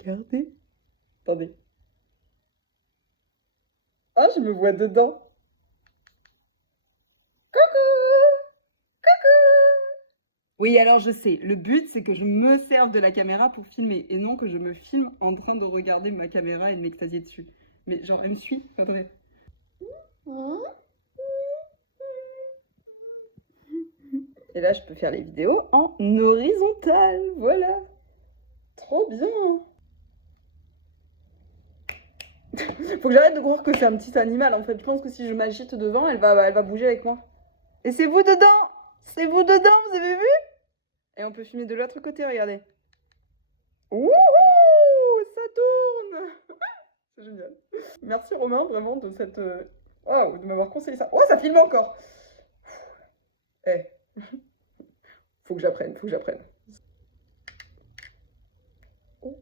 Regardez. Attendez. Ah, je me vois dedans. Oui, alors je sais, le but c'est que je me serve de la caméra pour filmer et non que je me filme en train de regarder ma caméra et de m'extasier dessus. Mais genre, elle me suit, Audrey. Et là, je peux faire les vidéos en horizontal, voilà. Trop bien. Faut que j'arrête de croire que c'est un petit animal, en fait. Je pense que si je m'agite devant, elle va bouger avec moi. Et c'est vous dedans. C'est vous dedans, vous avez vu? Et on peut filmer de l'autre côté, regardez. Wouhou! Ça tourne! C'est génial. Merci Romain, vraiment, de cette... Oh, de m'avoir conseillé ça. Oh, ça filme encore! Eh, faut que j'apprenne, faut que j'apprenne. Oh.